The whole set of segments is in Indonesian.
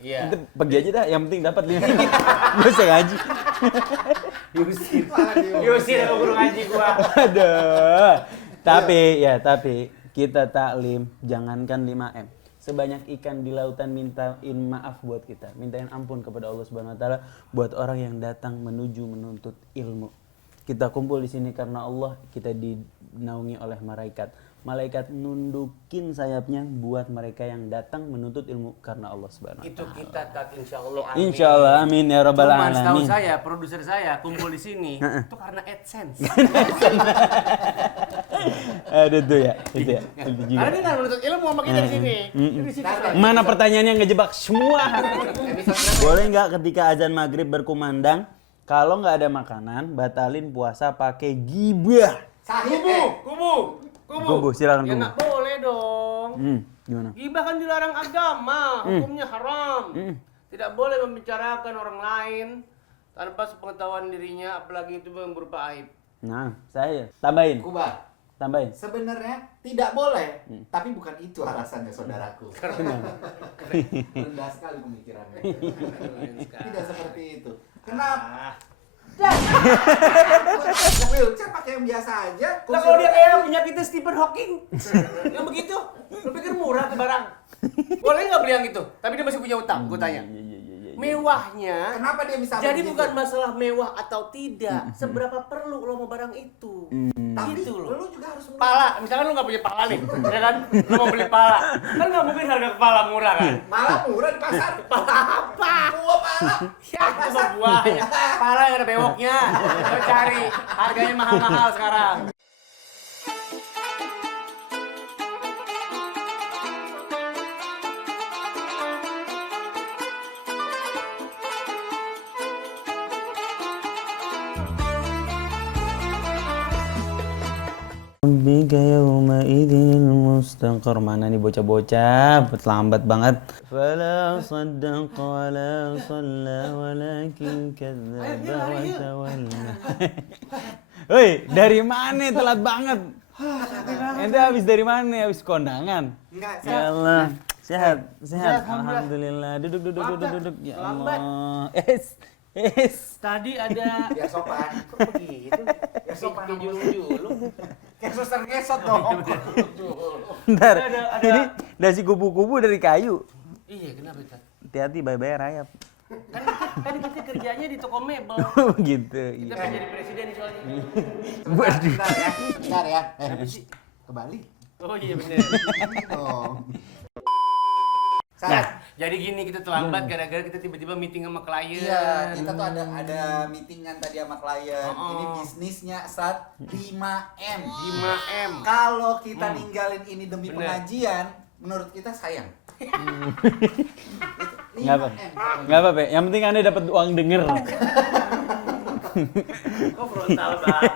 Iya. Itu pergi aja dah, yang penting dapat 5 ribu. Gak usah ngaji. Diusir sama guru ngaji gua. Aduh. Tapi kita taklim jangankan 5M. Sebanyak ikan di lautan mintain maaf buat kita. Mintain ampun kepada Allah Subhanahu wa taala buat orang yang datang menuju menuntut ilmu. Kita kumpul di sini karena Allah, kita dinaungi oleh malaikat. Malaikat nundukin sayapnya buat mereka yang datang menuntut ilmu karena Allah Subhanahu wa taala. Itu kita tak insyaallah amin. Insyaallah amin ya rabbal Cuman setahu alamin. saya, produser saya kumpul di sini itu karena AdSense. Ada tuh ya, itu ya. Itu juga. Karena dia nggak menuntut ilmu sama kita di sini. Di situ. Mana pertanyaannya ngejebak semua? Boleh nggak ketika azan maghrib berkumandang, kalau nggak ada makanan, batalin puasa pakai gibah? Kubu, silakan Ya kubu. nggak boleh dong. Gimana? Gibah kan dilarang agama, hukumnya haram. Tidak boleh membicarakan orang lain tanpa sepengetahuan dirinya, apalagi itu yang berupa aib. Nah, saya tambahin. Kuba, Tambahin. sebenarnya tidak boleh, tapi bukan itu alasannya saudaraku. Rendah sekali pemikirannya. Tidak seperti itu. Kenapa? Wheelchair pakai yang biasa aja. Nah kalau dia kayak penyakitnya Stephen Hawking, yang begitu, lu pikir murah tuh barang? Boleh nggak beli yang itu? Tapi dia masih punya utang, gue tanya. Mewahnya, Kenapa dia bisa jadi begitu? bukan masalah mewah atau tidak, seberapa perlu lo mau barang itu. Tapi Gitu loh. lu juga harus Pala, misalkan lu nggak punya pala nih, ya kan? Lu mau beli pala, kan nggak mungkin harga kepala murah kan? malah murah di pasar. Pala apa? Gua pala. Ya, cuma buahnya. Pala yang ada bewoknya. Lo cari, harganya mahal-mahal sekarang. Bika yauma idzil mustaqar. Mana nih bocah-bocah? Lambat banget. Fala saddaqa wala shalla walakin kadzdzaba wa tawalla. Hei, dari mana telat banget? Ente habis dari mana? Habis kondangan? Enggak, Ya Allah. Sehat. Alhamdulillah. Duduk. Ya Allah. Tadi ada... biar sopan. Kok begitu? Biar sopan. Julu-julu. Kayak suster ngesot dong. Bentar. Ada- Ini dasi kubu-kubu dari kayu. Iya, kenapa Tat? Hati-hati bye-bye rayap. Kan kita kerjanya di toko mebel. Gitu. Kita Iya. pengen jadi presiden soalnya. Bentar ya. Kembali. Oh iya bener. Oh. Nah, jadi gini kita terlambat gara-gara kita tiba-tiba meeting sama klien. Iya, kita tuh ada meetingan tadi sama klien. Oh. Ini bisnisnya saat 5M. 5M. Kalau kita ninggalin ini demi Bener. pengajian, menurut kita sayang. Nggak apa. Nggak apa-apa. Yang penting Anda dapat uang denger. Kok frontal banget?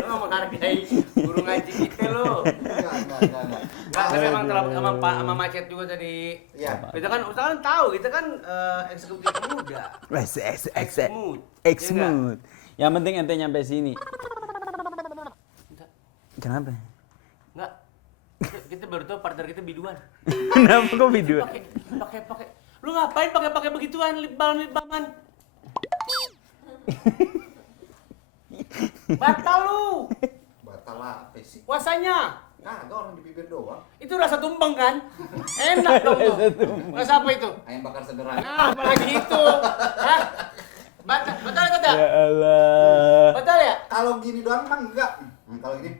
Lo nggak menghargai guru ngaji kita lo. Enggak. Nggak, tapi emang terlalu sama Pak sama Macet juga tadi. Iya. Kita kan tahu, kita kan eksekutif muda. Exmood. Exmood. Yang penting ente nyampe sini. Kenapa? Enggak. Kita baru tahu partner kita biduan. Kenapa kok video? Pakai. Lu ngapain pakai begituan lip balman? Batal lu. Batal apa sih? Puasanya. Kagak, orang di bibir doang. Itu rasa tumpeng kan? Enak dong tuh. Rasa apa itu? Ayam bakar sederhana. Nah, apalagi itu. Hah? Batal kata? Ya Allah. Batal ya? Kalau gini doang emang enggak. Kalau gini,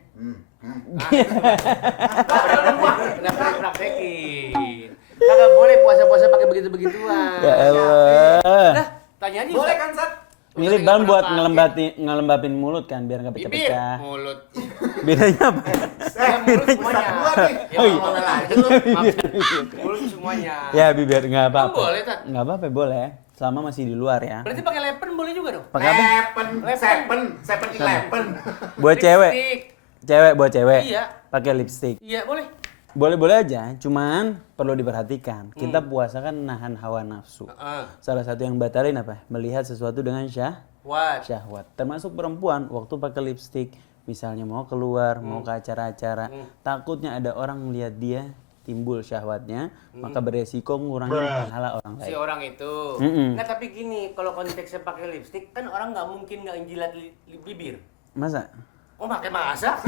Kenapa praktekin? Kagak boleh puasa-puasa pakai begitu-begituan. Ya Allah. Nah, tanya aja. boleh Ustaz. kan, Sat? Milih ban buat ngelembapin mulut kan biar nggak Bibir, pecah-pecah. mulut. Bedanya apa? Mulut semuanya. Gua nih. Ya, Oh, iya. ngomel aja lu. Mulut semuanya. Ya bibir nggak apa-apa. Emang boleh, Tat? Nggak apa-apa boleh. Selama masih di luar ya. Berarti pakai lepen boleh juga dong? Pakai apa? Seven Eleven. Buat cewek. Lipstick. Cewek buat cewek. Iya. Pakai lipstick. Iya, boleh. Boleh-boleh aja, cuman perlu diperhatikan. Kita puasa kan nahan hawa nafsu. Heeh. Salah satu yang batalin apa? Melihat sesuatu dengan What? syahwat. Termasuk perempuan waktu pakai lipstick, misalnya mau keluar, mau ke acara-acara, takutnya ada orang melihat dia timbul syahwatnya, maka beresiko mengurangi pahala orang Si lain. orang itu. Nggak, tapi gini, kalau konteksnya pakai lipstik kan orang nggak mungkin nggak ngejilat bibir. Masa? Oh, pakai masa?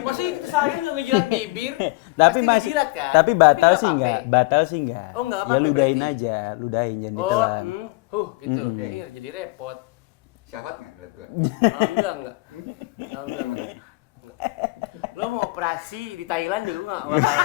Masa itu saya nggak ngejilat bibir? Tapi Pasti masih, ngejilat, kan? tapi batal nggak sih apa-apa. enggak, batal sih enggak. Oh, nggak Ya apa-apa ludahin berarti. aja, ludahin jangan Oh, ditelan. gitu. Iya, jadi repot. Syahwat nggak menurut gue? Enggak. Lo mau operasi di Thailand juga nggak bakal.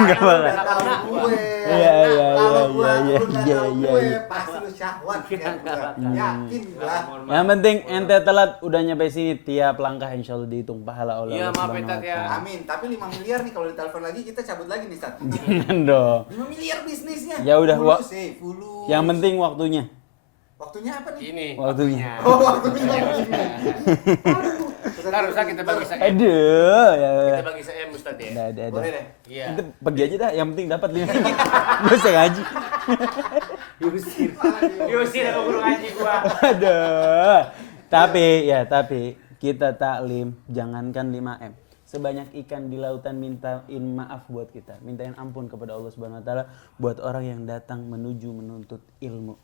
Nggak bakal. Udah tahu Kena. gue. Iya, iya, Kalau iya, gue iya, lu nggak iya, tahu iya, gue, iya. pasti lu syahwat kan Nggak gue. bakal. Yakin gue. Yang penting ente telat udah nyampe sini, tiap langkah insya Allah dihitung pahala oleh Iya, Allah maaf, Subhanahu Tat, wa ya. Ta'ala. Amin. Tapi 5 miliar nih kalau ditelepon lagi kita cabut lagi nih Sat. Jangan dong. 5 miliar bisnisnya. Ya udah, fulus, fulus. Yang penting waktunya. Waktunya apa nih? Ini Waktunya. Oh, waktunya. Harusnya kita bagi saya. Aduh, ya. Kita bagi saya Ustaz ya. Ada. Boleh deh. Iya. Nanti pergi aja dah, yang penting dapat 5. Gak usah ngaji. Diusir sama guru ngaji gua. Aduh. Tapi kita taklim jangankan 5M. Sebanyak ikan di lautan mintain maaf buat kita. Mintain ampun kepada Allah Subhanahu wa Ta'ala buat orang yang datang menuju menuntut ilmu.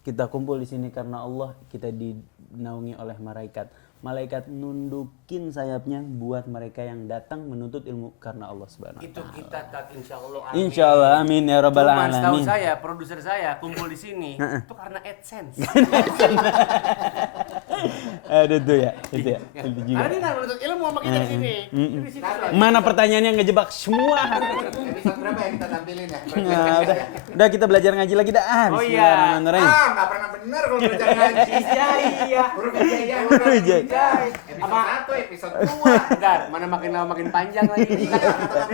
Kita kumpul di sini karena Allah, kita dinaungi oleh malaikat. Malaikat nundukin sayapnya buat mereka yang datang menuntut ilmu karena Allah Subhanahu wa Itu Ta'ala. kita tak insyaallah amin. Insyaallah amin ya rabbal Cuman setahu alamin. saya, produser saya kumpul di sini itu karena AdSense. Aduh tuh ya, itu ya. Itu juga. Karena dia nggak menuntut ilmu sama kita di sini. Di situ lagi. Mana pertanyaan yang ngejebak semua? Episode berapa yang kita tampilin ya? Nah, udah kita belajar ngaji lagi dah. Oh iya. Bismillahirrahmanirrahim. Nggak pernah benar kalau belajar ngaji. Iya. Huruf hijaiyah. Huruf hijaiyah. Episode 1, episode 2. Bentar, mana makin lama makin panjang lagi. Ini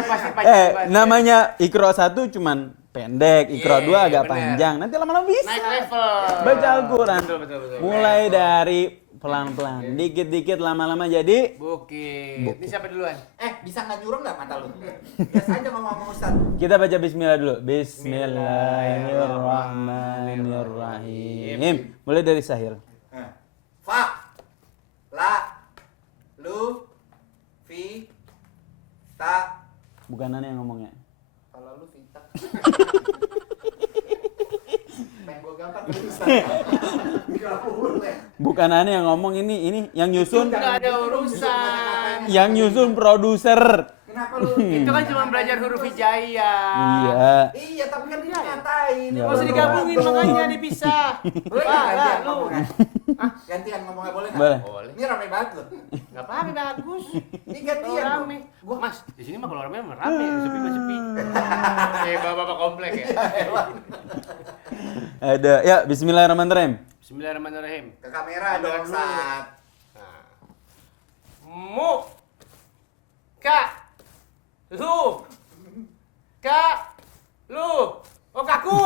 pasti panjang banget. Namanya Iqra 1 cuman pendek, Iqra 2 agak bener. panjang. Nanti lama-lama bisa. Naik level. Baca Al-Quran. Betul. Mulai dari pelan-pelan, dikit-dikit lama-lama jadi. Bukit. Ini siapa duluan? Bisa nggak nyurung nggak mata lu? Biasa aja ngomong sama Ustaz. Kita baca bismillah dulu. Bismillahirrahmanirrahim. Mulai dari Sahil. Fa, la, lu, fi, ta. Bukan Ana yang ngomongnya. Kalau lu fita. Pengen gua gampang tuh Ustaz. Nggak boleh. Bukan Ana yang ngomong, ini yang nyusun. Nggak ada urusan. Yang nyusun produser. Kenapa lu? Itu kan cuma belajar huruf hijaiyah. Iya. Iya, tapi kan dia ngatain. Ya Nggak usah Allah. digabungin makanya dipisah. Boleh Wah, nggak lah, gantian lu. ngomongnya? Gantian ngomongnya boleh nggak? Boleh. Boleh. Ini rame banget loh. Nggak apa-apa, bagus. Ini gantian Kalau dong. rame. Mas, di sini mah kalau rame mah rame, sepi mah sepi. Kayak bapak-bapak komplek ya. Ada. Ya, bismillahirrahmanirrahim. Bismillahirrahmanirrahim. Ke kamera dong, Sat. Mu. Ka. Lu. Ka. Lu. Oh, kaku.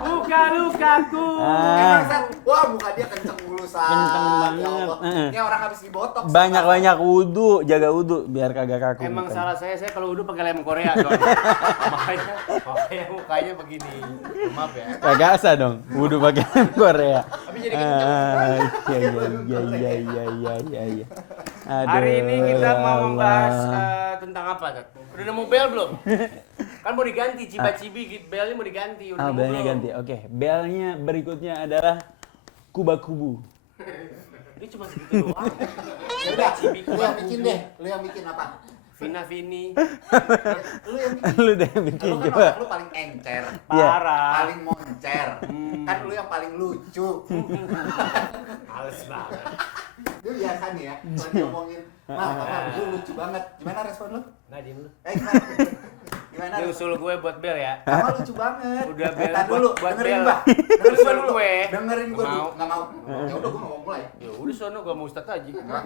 Buka lu kaku. Emang, Sat? Wah, muka dia kenceng mulu, Sat. Kenceng Ya banget. Allah. Ini orang habis dibotok. Sat. Banyak-banyak wudu, jaga wudu biar kagak kaku. Emang mukanya. salah saya kalau udah pakai lem Korea soalnya. makanya mukanya begini. Maaf ya. Kagak asa dong, wudu pakai lem Korea. Tapi jadi kenceng. Iya. Aduh, Hari ini kita ya mau membahas Allah. tentang apa, Tat? Udah nemu bel belum? Kan mau diganti, ciba-cibi belnya mau diganti. Udah nemu Belnya belum? ganti. Oke, belnya berikutnya adalah kuba-kubu. Ini cuma segitu doang. Ya udah, Cibi, lu yang bikin deh. Lu yang bikin apa? Vina Vini. Lu yang bikin. Lu deh bikin Lu kan coba. otak lu paling encer. Iya. Parah. Paling moncer. Kan lu yang paling lucu. Males banget. Lu biasa nih ya, kalau diomongin, lu lucu banget. Gimana respon lu? Nah, diem lu. Gimana? Gimana? Ini usul gue buat bel ya. Sama lucu banget. Udah bel Tar buat- dulu, buat dengerin bel. gua. Dengerin gua Usul dulu. gue. Dengerin gua Nggak dulu. mau. Nggak mau. Ya udah gua mau mulai. Ya udah sono gua mau Ustaz aja. Enggak.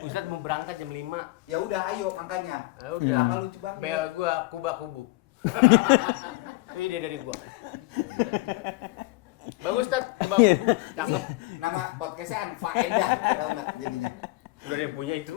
Ustaz mau berangkat jam 5. Ya udah ayo makanya. Ya udah. Sama lucu banget. Bel gua kuba-kubu. Itu ide dari gua. Bagus, Tat. Kuba-kubu. Cakep. Nama podcastnya Anfaedah. Tahu nggak jadinya? Udah ada yang punya itu.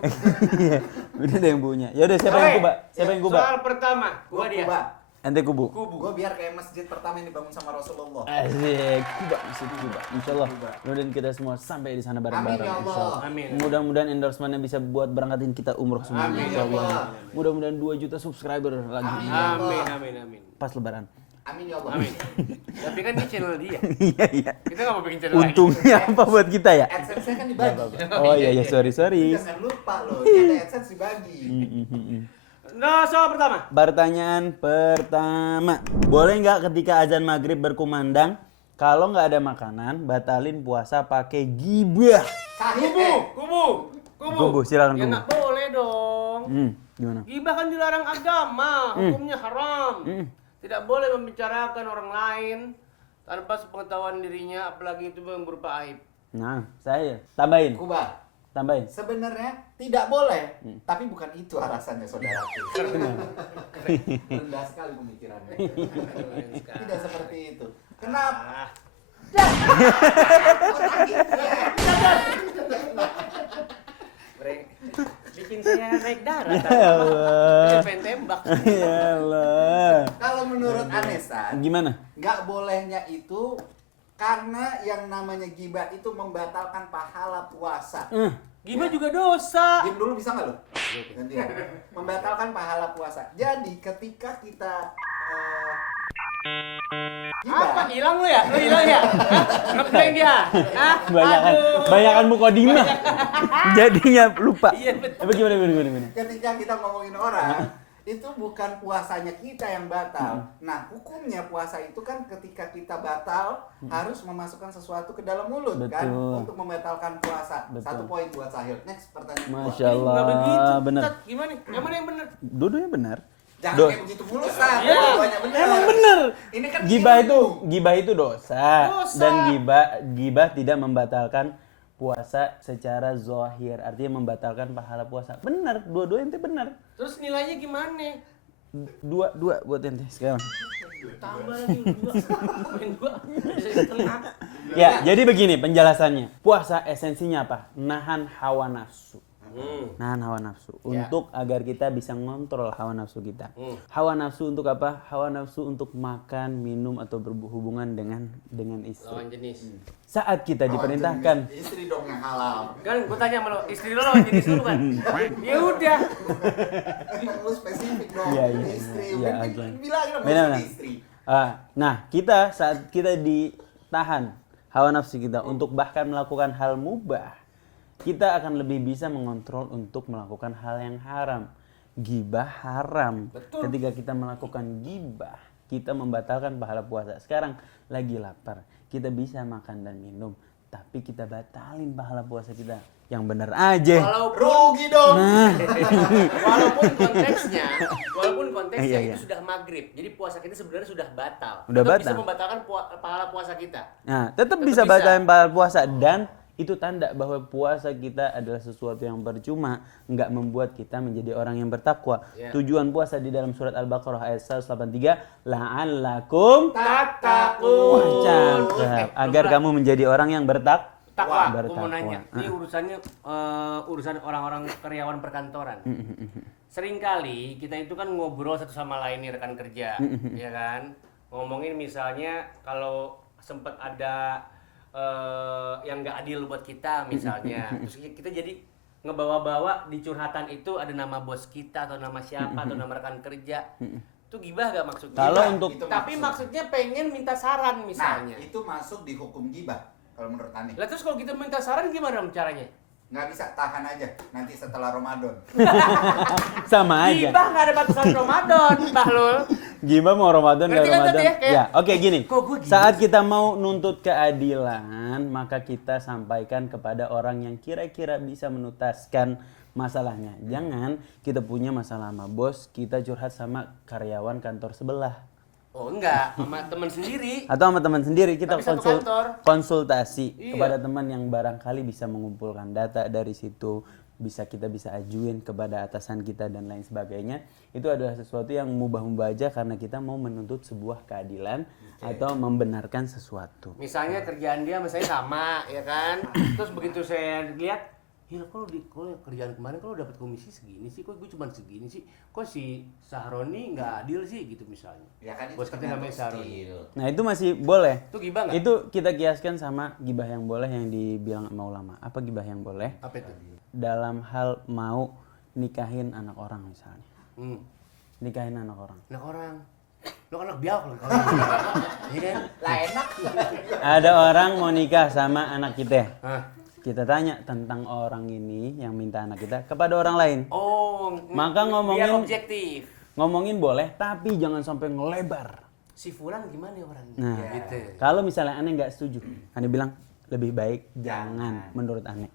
Iya, udah ada yang punya. Ya udah siapa yang Oke. kuba? Siapa yang kuba? Soal pertama, gua dia. Kuba. Ente kubu. Gue biar kayak masjid pertama yang dibangun sama Rasulullah. Asik, Kuba, masih Kuba. Insyaallah. Mudah-mudahan kita semua sampai di sana bareng-bareng. Amin ya Allah. insyaallah. Amin. Mudah-mudahan endorsementnya bisa buat berangkatin kita umroh semuanya. Amin ya insyaallah. Allah. Mudah-mudahan 2 juta subscriber lagi. Amin ya Allah. Amin. Pas lebaran. Amin ya Allah. Amin. Tapi kan ini channel dia. Iya, iya. Kita nggak mau bikin channel lagi. Untungnya apa buat kita ya? AdSense-nya kan dibagi. Oh iya, sorry. Jangan lupa loh, ini ada AdSense dibagi. Nah, soal pertama. Pertanyaan pertama. Boleh nggak ketika azan maghrib berkumandang, kalau nggak ada makanan, batalin puasa pakai gibah? Sahih, Kubu, silakan Ya kubu. nggak boleh dong. Gimana? Gibah kan dilarang agama, hukumnya haram. Tidak boleh membicarakan orang lain tanpa sepengetahuan dirinya, apalagi itu yang berupa aib. Nah, saya tambahin. Kuba, Tambahin. sebenarnya tidak boleh, tapi bukan itu alasannya saudaraku. Rendah sekali pemikirannya. Tidak seperti itu. Kenapa? Bikin saya naik darah. Ya Allah. Saya pengen tembak. Ya Allah. Kalau menurut Anesan, Gimana? nggak bolehnya itu karena yang namanya gibah itu membatalkan pahala puasa. Gibah juga dosa. Diam dulu bisa nggak lo? Gantian. Membatalkan pahala puasa. Jadi ketika kita Apa hilang lo ya? Lo hilang ya? Ngebleng dia. Hah? Banyakan mukodimah. Jadinya lupa. Iya, betul. Apa gimana? ketika kita ngomongin orang itu bukan puasanya kita yang batal. Nah, hukumnya puasa itu kan ketika kita batal harus memasukkan sesuatu ke dalam mulut kan Betul. untuk membatalkan puasa. Betul. 1 poin buat Sahil. Next pertanyaan gua. Masya Allah. Nggak begitu. Benar. Tat, gimana? Yang mana yang benar? Dua-duanya benar. Jangan Do- kayak begitu mulu, Sah. Iya. Dua-duanya benar. Emang bener. Ini kan Gibah itu dosa. Dosa. Dan gibah tidak membatalkan puasa secara zahir. Artinya membatalkan pahala puasa. Benar, dua-dua ente benar. Terus nilainya gimana? Dua buat ente sekarang. Tambah lagi dua. Main dua. Bisa setengah. Ya, jadi begini penjelasannya. Puasa esensinya apa? Nahan hawa nafsu. Nahan hawa nafsu untuk agar kita bisa ngontrol hawa nafsu kita. Hawa nafsu untuk apa? Hawa nafsu untuk makan, minum atau berhubungan dengan istri. Lawan jenis. Saat kita diperintahkan istri dong yang halal. Kan gue tanya sama lo, istri lo lawan jenis lo kan? Ya udah. Emang lu spesifik dong. Iya, Istri. iya, Mungkin oke. bilang dong Benar. istri. Nah, kita saat kita ditahan hawa nafsu kita untuk bahkan melakukan hal mubah, kita akan lebih bisa mengontrol untuk melakukan hal yang haram. Gibah haram. Betul. Ketika kita melakukan gibah, kita membatalkan pahala puasa. Sekarang lagi lapar, kita bisa makan dan minum, tapi kita batalin pahala puasa kita. Yang benar aja. Rugi dong. Walaupun konteksnya Iya. itu sudah maghrib, jadi puasa kita sebenarnya sudah batal. Udah Tetap batal. bisa membatalkan pahala puasa kita. Nah, tetap bisa bisa. batalin pahala puasa dan itu tanda bahwa puasa kita adalah sesuatu yang percuma, nggak membuat kita menjadi orang yang bertakwa. Ya. Tujuan puasa di dalam surat Al-Baqarah ayat 183, la'allakum Tattaqun. cakep, agar kamu menjadi orang yang bertakwa. Takwa, Bertakwa. aku mau nanya. Ini urusannya urusan orang-orang karyawan perkantoran. Seringkali kita itu kan ngobrol satu sama lain nih rekan kerja, ya kan? Ngomongin misalnya kalau sempat ada yang nggak adil buat kita misalnya, terus kita jadi ngebawa-bawa di curhatan itu ada nama bos kita atau nama siapa atau nama rekan kerja. Itu gibah gak maksudnya? Kalau Gibah, untuk itu Tapi maksudnya pengen minta saran misalnya. Nah, itu masuk di hukum gibah kalau menurut Ani. Lah terus kalau kita minta saran gimana dong caranya? Nggak bisa, tahan aja nanti setelah Ramadan. sama aja. Gibah nggak ada batasan Ramadan, Bahlul. Gimana mau Ramadan nggak Ngerti kan Ramadan? tadi ya, kayak, Oke gini. kok gua gini Saat kita mau nuntut keadilan, maka kita sampaikan kepada orang yang kira-kira bisa menuntaskan masalahnya. Jangan kita punya masalah sama bos, kita curhat sama karyawan kantor sebelah. Oh enggak, sama teman sendiri. Atau sama teman sendiri kita Tapi satu kantor. konsultasi Iya. kepada teman yang barangkali bisa mengumpulkan data dari situ, kita bisa ajuin kepada atasan kita dan lain sebagainya. Itu adalah sesuatu yang mubah-mubah aja karena kita mau menuntut sebuah keadilan atau membenarkan sesuatu. Misalnya kerjaan dia sama saya sama, ya kan? Terus begitu saya lihat, ya kalau kerjaan kemarin kalau dapat komisi segini sih, kok gue cuma segini sih, kok si Sahroni nggak adil sih gitu misalnya. Ya kan itu Bos kita namanya Sahroni. Nah itu masih boleh. Itu gibah nggak? Itu kita kiaskan sama gibah yang boleh yang dibilang sama ulama. Apa gibah yang boleh? Apa itu? Dalam hal mau nikahin anak orang misalnya. Nikahin anak orang. Anak orang. Lo kan anak biak lo. Iya kan? Lah enak. Ada orang mau nikah sama anak kita. Hah? Kita tanya tentang orang ini yang minta anak kita kepada orang lain. Oh, Maka biar objektif. ngomongin boleh, tapi jangan sampai ngelebar. Si Fulan gimana ya orangnya? Nah, Gitu. kalau misalnya aneh nggak setuju, aneh bilang lebih baik jangan menurut aneh.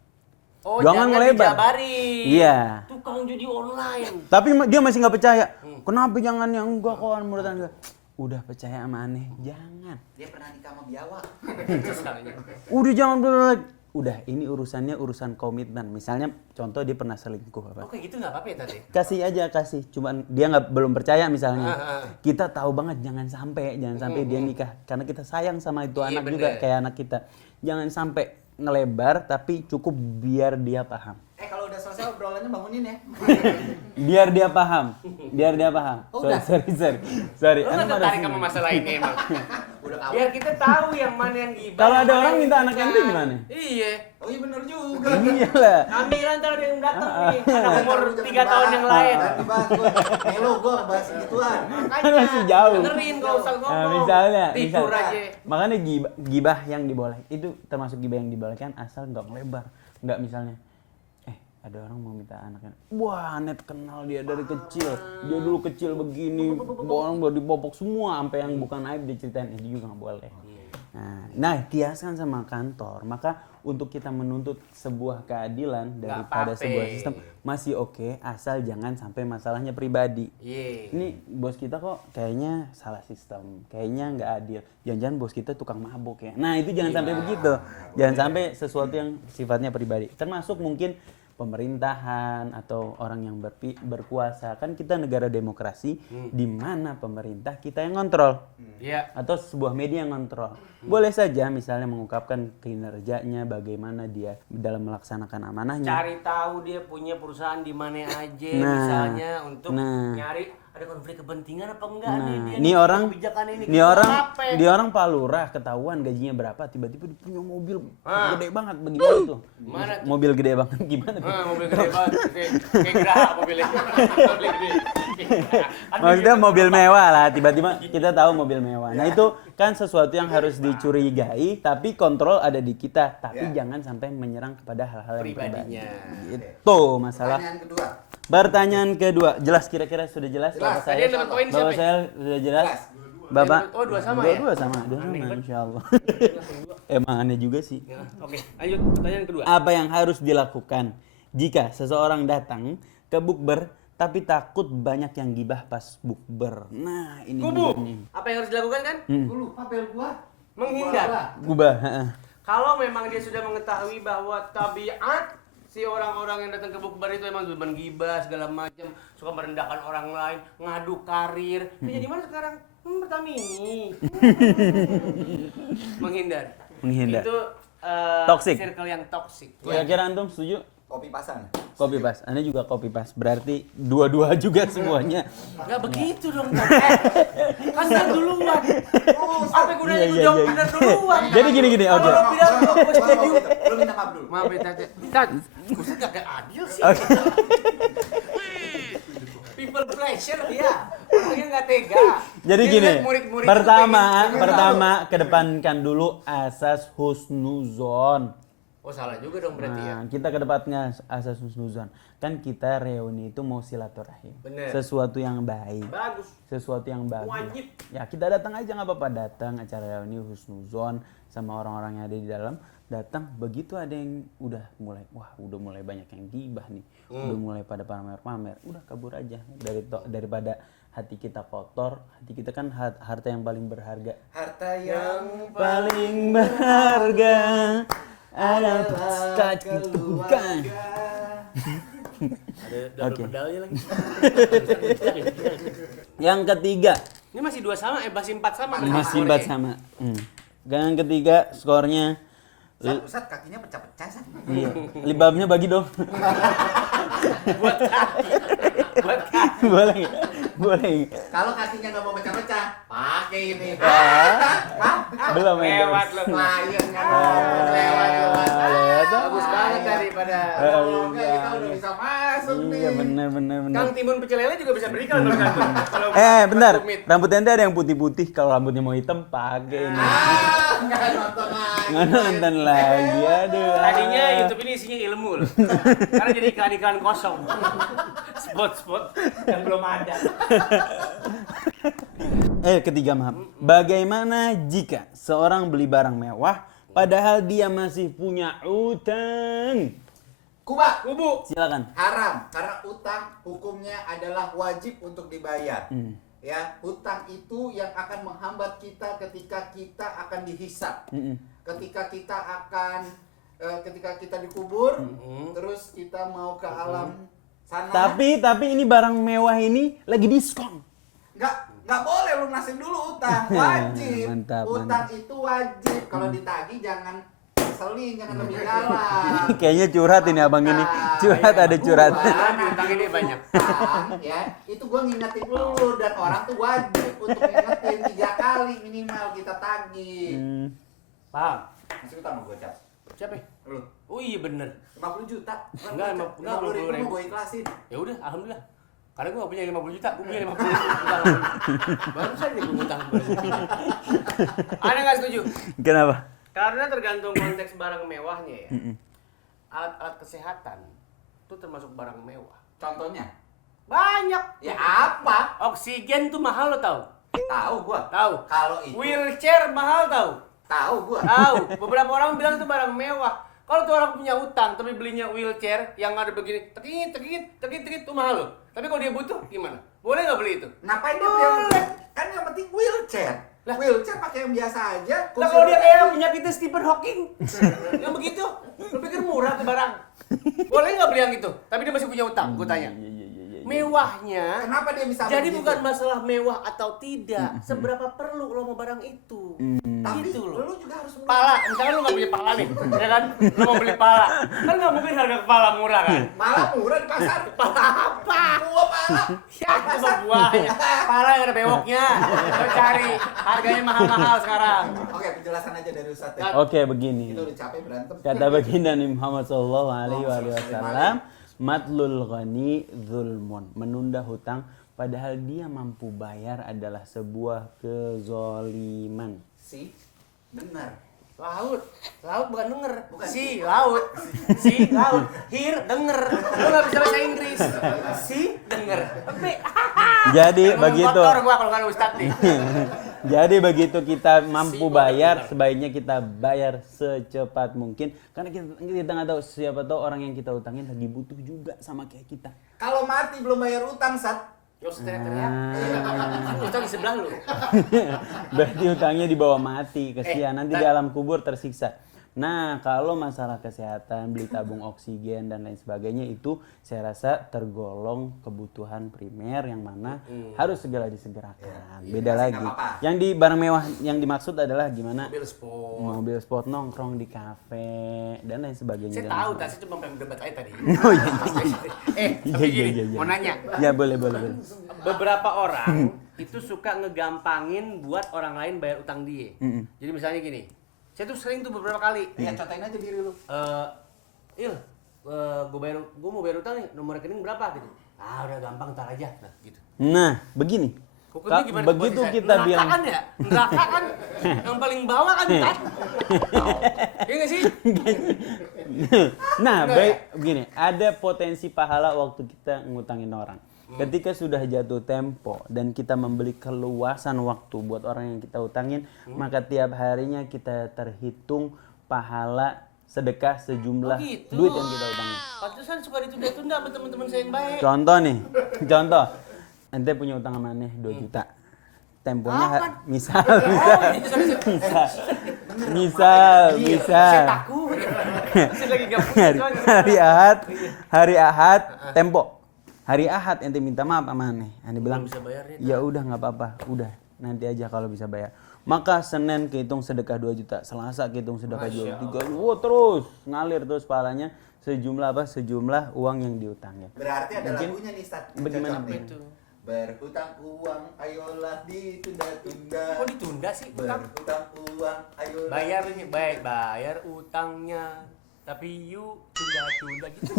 Oh, Jangan ngelebar. dijabarin. Iya. Tukang judi online. Tapi dia masih nggak percaya. Kenapa jangan yang enggak kok menurut aneh? Udah percaya sama aneh, jangan. Dia pernah nikah sama biawak. Udah jangan dulu. Udah ini urusan komitmen. Misalnya contoh dia pernah selingkuh apa? Oke gitu nggak apa-apa ya tadi? Kasih aja kasih. Cuman dia belum percaya misalnya. Kita tahu banget jangan sampai dia nikah karena kita sayang sama itu Iya, anak juga bener. kayak anak kita. Jangan sampai ngelebar tapi cukup biar dia paham. Kalau udah selesai obrolannya bangunin ya. Biar dia paham. Oh, udah? Sorry. Lo Anda nggak pada tertarik sini. sama masalah ini emang? Udah kamu. Biar kita tahu yang mana yang gibah. Kalau yang ada mana orang yang minta anak bukan. ente gimana? Iya. Oh iya bener juga. Iyalah. Ambil ntar ada yang datang nih. Anak umur 3 tahun yang lain. Nanti bahas gue. Melo gue bahas gituan. Makanya Masih jauh. dengerin kalau usah ngomong. Nah, misalnya tidur aja. Makanya gibah yang diboleh itu termasuk gibah yang dibolehkan asal nggak melebar. Nggak misalnya ada orang mau minta anaknya, wah net kenal dia dari kecil, dia dulu kecil begini, orang baru dipopok semua, sampai yang bukan aib diceritain, itu juga nggak boleh. Nah, kiaskan sama kantor, maka untuk kita menuntut sebuah keadilan daripada apa-apa. sebuah sistem masih oke, asal jangan sampai masalahnya pribadi. Iya. Ini bos kita kok kayaknya salah sistem, kayaknya nggak adil. Jangan-jangan bos kita tukang mabuk ya. Nah itu jangan sampai begitu, jangan sampai sesuatu yang sifatnya pribadi. Termasuk mungkin pemerintahan atau orang yang berkuasa. Kan kita negara demokrasi di mana pemerintah kita yang ngontrol. Iya. Atau sebuah media yang ngontrol. Boleh saja misalnya mengungkapkan kinerjanya, bagaimana dia dalam melaksanakan amanahnya. Cari tahu dia punya perusahaan di mana aja Nah, misalnya untuk nah. nyari ada konflik kepentingan apa enggak nih Nah, dia ini orang, kebijakan ini. ini Kita orang, apa? dia orang Pak Lurah ketahuan gajinya berapa, tiba-tiba dia punya mobil gede banget, bagaimana tuh? Gimana tuh? Mobil gede banget gimana tuh? Mobil gede banget, kayak gerak mobilnya. Mobil gede. Maksudnya mobil mewah lah, tiba-tiba kita tahu mobil mewah. Nah itu kan sesuatu yang harus dicurigai, tapi kontrol ada di kita. Tapi jangan sampai menyerang kepada hal-hal yang pribadi. Pribadinya. Itu masalah. Pertanyaan kedua. Pertanyaan kedua, jelas kira-kira sudah jelas? Jelas. Bapak Tadi saya, yang dapat poin siapa? Bapak saya sudah jelas. Jelas. Bapak, Oh, dua sama ya? dua sama, insya Allah. Emang aneh juga sih. Ya, oke, lanjut pertanyaan kedua. Apa yang harus dilakukan jika seseorang datang ke bukber tapi takut banyak yang gibah pas bukber? Nah, ini Kubu. juga nih. Apa yang harus dilakukan kan? Gue lupa bel gua. Menghindar. Gubah, heeh. Kalau memang dia sudah mengetahui bahwa tabiat si orang-orang yang datang ke bukber itu emang demen gibah segala macam, suka merendahkan orang lain, ngadu karir. Dia jadi mana sekarang? Pertamini. Menghindar. Menghindar. Itu Toxic. circle yang toksik. Kira-kira antum setuju? Kopi pasang. Copy paste. Anda juga copy paste. Berarti dua-dua juga semuanya. Enggak begitu dong. Kan udah duluan. Apa gunanya Iya, gue iya, jawab iya. benar duluan? Jadi gini, oke. Kalau lo bilang gue setuju. Lu minta maaf dulu. Maaf ya, Tat. Gue gak kayak adil sih. Oke. People pleasure dia. Orangnya gak tega. Jadi Dia gini, lihat murid-murid itu pertama kedepankan dulu asas husnuzon. Oh salah juga dong berarti ya. Nah, kita kedepannya asas husnuzon. Kan kita reuni itu mau silaturahim. Bener. Sesuatu yang baik. Bagus. Sesuatu yang bagus. Wajib. Ya kita datang aja nggak apa-apa, datang acara reuni husnuzon sama orang-orang yang ada di dalam. Datang begitu ada yang udah mulai banyak yang gibah nih. Udah mulai pada pamer-pamer. Udah kabur aja daripada hati kita kotor. Hati kita kan harta yang paling berharga. Harta yang Paling berharga adalah keluarga. Ada double Oke. pedalnya lagi. Yang ketiga, Ini masih 2 sama, masih 4 sama. masih 4 sama. Yang ketiga skornya Ustaz kakinya pecah-pecah Sat. Iya, libabnya bagi dong. Buat kaki. Buat kaki. Boleh nggak? Boleh nggak? Kalau kakinya nggak mau pecah-pecah, pakai ini. Belum Lewat endorse. lo. Klien kan lewat lu. Lewat. Bagus banget daripada. Kalau enggak kita udah bisa masuk nih. Iya benar. Kang Timun pecel lele juga bisa berikan kalau kantor. Kalau Bentar. tumit. Rambut ente ada yang putih-putih. Kalau rambutnya mau hitam, pakai ini. Nggak nonton lagi. Nggak nonton lagi, aduh. Tadinya YouTube ini isinya ilmu loh. Karena jadi iklan-iklan kosong. Spot-spot yang belum ada. Ketiga maaf. Bagaimana jika seorang beli barang mewah padahal dia masih punya utang? Kuba, Kubu. Silakan. haram karena utang hukumnya adalah wajib untuk dibayar. Ya, hutang itu yang akan menghambat kita ketika kita akan dihisab. Ketika kita akan ketika kita dikubur, terus kita mau ke alam sana. Tapi ini barang mewah ini lagi diskon. Nggak boleh lunasin dulu utang, wajib. Mantap, Utang mantap. itu wajib. Kalau ditagih jangan selin, jangan lebih galak. Kayaknya curhat ini abang ini. Curhat ada curhat. Utang ini banyak. Ya, itu gue ngingetin dulu dan orang tuh wajib untuk ngingetin 3 kali minimal kita tagih. Paham? Masih utang sama gue, Cap. Siapa? Ya? Lu Oh iya bener. 50 juta. Enggak, 50 ribu gue ikhlasin. Ya udah, alhamdulillah. Karena gue gak punya 50 juta, gue punya 50 juta. Baru saja gue ngutang. Ada nggak setuju? Kenapa? Karena tergantung konteks barang mewahnya ya. Alat-alat kesehatan itu termasuk barang mewah. Contohnya? Banyak. Ya apa? Oksigen tuh mahal lo tau? Tahu gua. Tahu. Kalau itu Wheelchair mahal tau? tahu gua. Tahu. Beberapa orang bilang itu barang mewah. Kalau tuh orang punya utang tapi belinya wheelchair yang ada begini, tekit tuh mahal loh. Tapi kalau dia butuh gimana? Boleh nggak beli itu? Ngapain dia beli? Kan yang penting wheelchair. Lah. Wheelchair pakai yang biasa aja. Nah kalau dia kayak penyakitnya Stephen Hawking, yang begitu, lu pikir murah tuh barang? Boleh nggak beli yang itu? Tapi dia masih punya utang, gue tanya. Mewahnya, Kenapa dia bisa jadi begitu? bukan masalah mewah atau tidak, seberapa perlu lo mau barang itu. Tapi Gitu loh. lu juga harus Pala, misalkan lu nggak punya pala nih, ya kan? Lu mau beli pala, kan nggak mungkin harga kepala murah kan? malah murah di pasar. Pala apa? Gua pala. Ya, itu mah buahnya. Pala yang ada bewoknya. Lo cari, harganya mahal-mahal sekarang. Oke, penjelasan aja dari Ustadz ya. Oke, begini. Kita udah capek berantem. Kata baginda Nabi Muhammad sallallahu alaihi wasallam, matlul ghani zulmun. Menunda hutang padahal dia mampu bayar adalah sebuah kezoliman. Si, benar. Laut bukan denger, si laut, hir denger, lu nggak bisa bahasa Inggris, si denger, tapi Jadi ngomong begitu. kotor gua kalau nggak ada Ustadz nih. Jadi begitu kita mampu bayar, sebaiknya kita bayar secepat mungkin. Karena kita nggak tahu, siapa tahu orang yang kita utangin lagi butuh juga sama kayak kita. Kalau mati belum bayar utang, Sat. Yo teriak-teriak, Ustadz di sebelah lu. Berarti utangnya dibawa mati, kesian nanti di alam kubur tersiksa. Nah, kalau masalah kesehatan, beli tabung oksigen dan lain sebagainya itu saya rasa tergolong kebutuhan primer yang mana harus segera disegerakan. Beda masih lagi. nggak apa-apa. Yang di barang mewah yang dimaksud adalah gimana? Mobil sport. Mobil sport, nongkrong di kafe dan lain sebagainya. Saya Dan tahu, lain tadi cuma pengen debat aja tadi. Oh iya. Tapi Iya, gini, iya. mau nanya. Ya boleh. Beberapa orang itu suka ngegampangin buat orang lain bayar utang dia. Jadi misalnya gini, saya tuh sering tuh beberapa kali. Ya, contohin aja diri lu. Gue mau bayar utang nih, nomor rekening berapa gitu. Ah udah gampang, ntar aja. Nah gitu. Nah, begini. Hukumnya gimana? Begitu Buat kita bilang Neraka kan ya? Neraka kan yang paling bawah kan Tat? Iya nggak sih? Nah, Enggak baik begini, ada potensi pahala waktu kita ngutangin orang. Ketika sudah jatuh tempo dan kita membeli keluasan waktu buat orang yang kita utangin, maka tiap harinya kita terhitung pahala sedekah sejumlah gitu. duit yang kita utangin. Pantesan suka ditunda-tunda sama teman-teman saya yang baik. Contoh, ente punya utang sama aneh 2 juta. Temponya Apaan? misal. Saya takut. Saya lagi nggak hari Ahad tempo. Hari Ahad ente minta maaf sama aneh. Aneh bilang, bisa bayar nih, ya udah nggak apa-apa, udah nanti aja kalau bisa bayar. Maka Senin kehitung sedekah 2 juta, Selasa kehitung sedekah 2 Masya juta, terus ngalir terus pahalanya sejumlah apa? Sejumlah uang yang diutangin. Berarti ada Mungkin lagunya nih, Ustaz. bagaimana, Cocok nih. Itu. Berhutang uang, ayolah ditunda-tunda. Kok ditunda sih utang? Berhutang uang, ayolah. Bayar ini, bayar utangnya. Tapi you tunda-tunda gitu.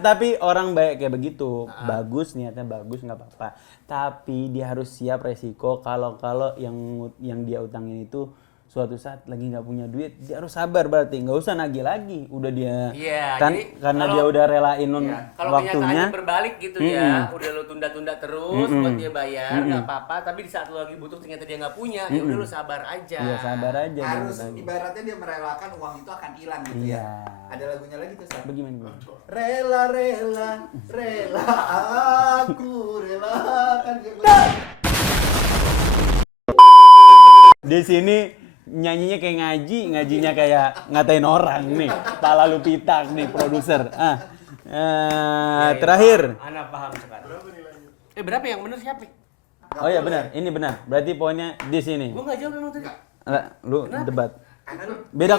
Tapi orang baik kayak begitu, bagus niatnya bagus nggak apa-apa. Tapi dia harus siap resiko kalau yang dia utangin itu suatu saat lagi nggak punya duit, dia harus sabar berarti nggak usah nagih lagi. Udah dia Iya, kan jadi karena kalau- dia udah relain Kalau waktunya. kenyataannya berbalik gitu ya, udah lo tunda-tunda terus buat dia bayar, nggak apa-apa. Tapi di saat lo lagi butuh ternyata dia nggak punya, ya udah lo sabar aja. Iya sabar aja. Harus jangan lagi. ibaratnya dia merelakan uang itu akan hilang gitu Iya. ya. Ada lagunya lagi tuh, Ustaz. Bagaimana? Rela aku relakan dia. Di sini nyanyinya kayak ngajinya kayak ngatain orang nih. Pala lu pitak nih produser. Terakhir. Ana paham sekarang. Berapa yang bener siapa? Oh ya benar, ini benar. Berarti poinnya di sini. Gua nggak jawab memang tadi. Lu debat. Beda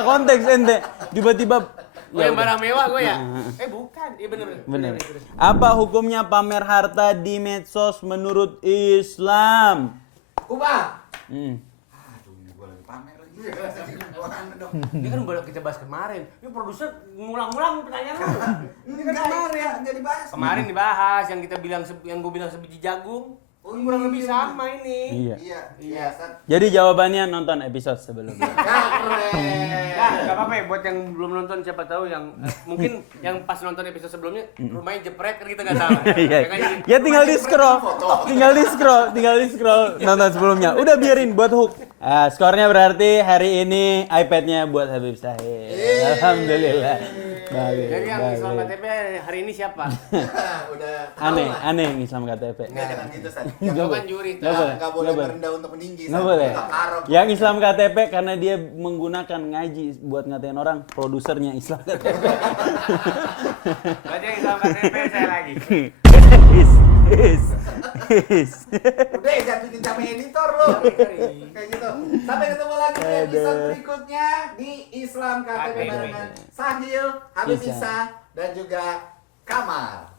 konteks ente. Tiba-tiba Oh yang barang mewah gue ya? Bukan. Iya bener. benar. Apa hukumnya pamer harta di medsos menurut Islam? Ubah. Hmm. Aduh, gua lagi pamer lagi. Gimana dong? Dia kan baru kita bahas kemarin. Ini produser ngulang-ngulang pertanyaan lu. Ini kan Enggak, kemarin. enggak dibahas. Kemarin dibahas yang kita bilang yang gue bilang sebiji jagung. Oh, Kurang lebih iya. sama ini. Iya. Iya, Ustaz. Jadi jawabannya nonton episode sebelumnya. Ya, keren. Nah, nggak apa-apa ya buat yang belum nonton siapa tahu yang mungkin yang pas nonton episode sebelumnya rumahnya jepret kan kita nggak tahu. Iya. Ya kan, jadi- Ya tinggal di scroll nonton sebelumnya. Udah biarin buat hook. Skornya berarti hari ini iPad-nya buat Habib Sahid. Alhamdulillah. Bagus. Jadi yang bagus. Islam KTP hari ini siapa? Udah tahu Aneh, lah. aneh yang Islam KTP. Enggak, jangan gitu, Ustaz. Nggak Itu boleh. kan juri. Nggak boleh. Enggak boleh Nggak boleh. merendah untuk meninggi. Nggak Ustaz. boleh. Kita taruh. Yang Islam KTP karena dia menggunakan ngaji buat ngatain orang, produsernya Islam KTP. Berarti yang Islam KTP saya lagi. Is. Udah jangan bikin capek editor lu. Kayak gitu. Sampai ketemu lagi di episode berikutnya di Islam KTP KTP. barengan Sahil, Habib Isa. Isa dan juga Kamal.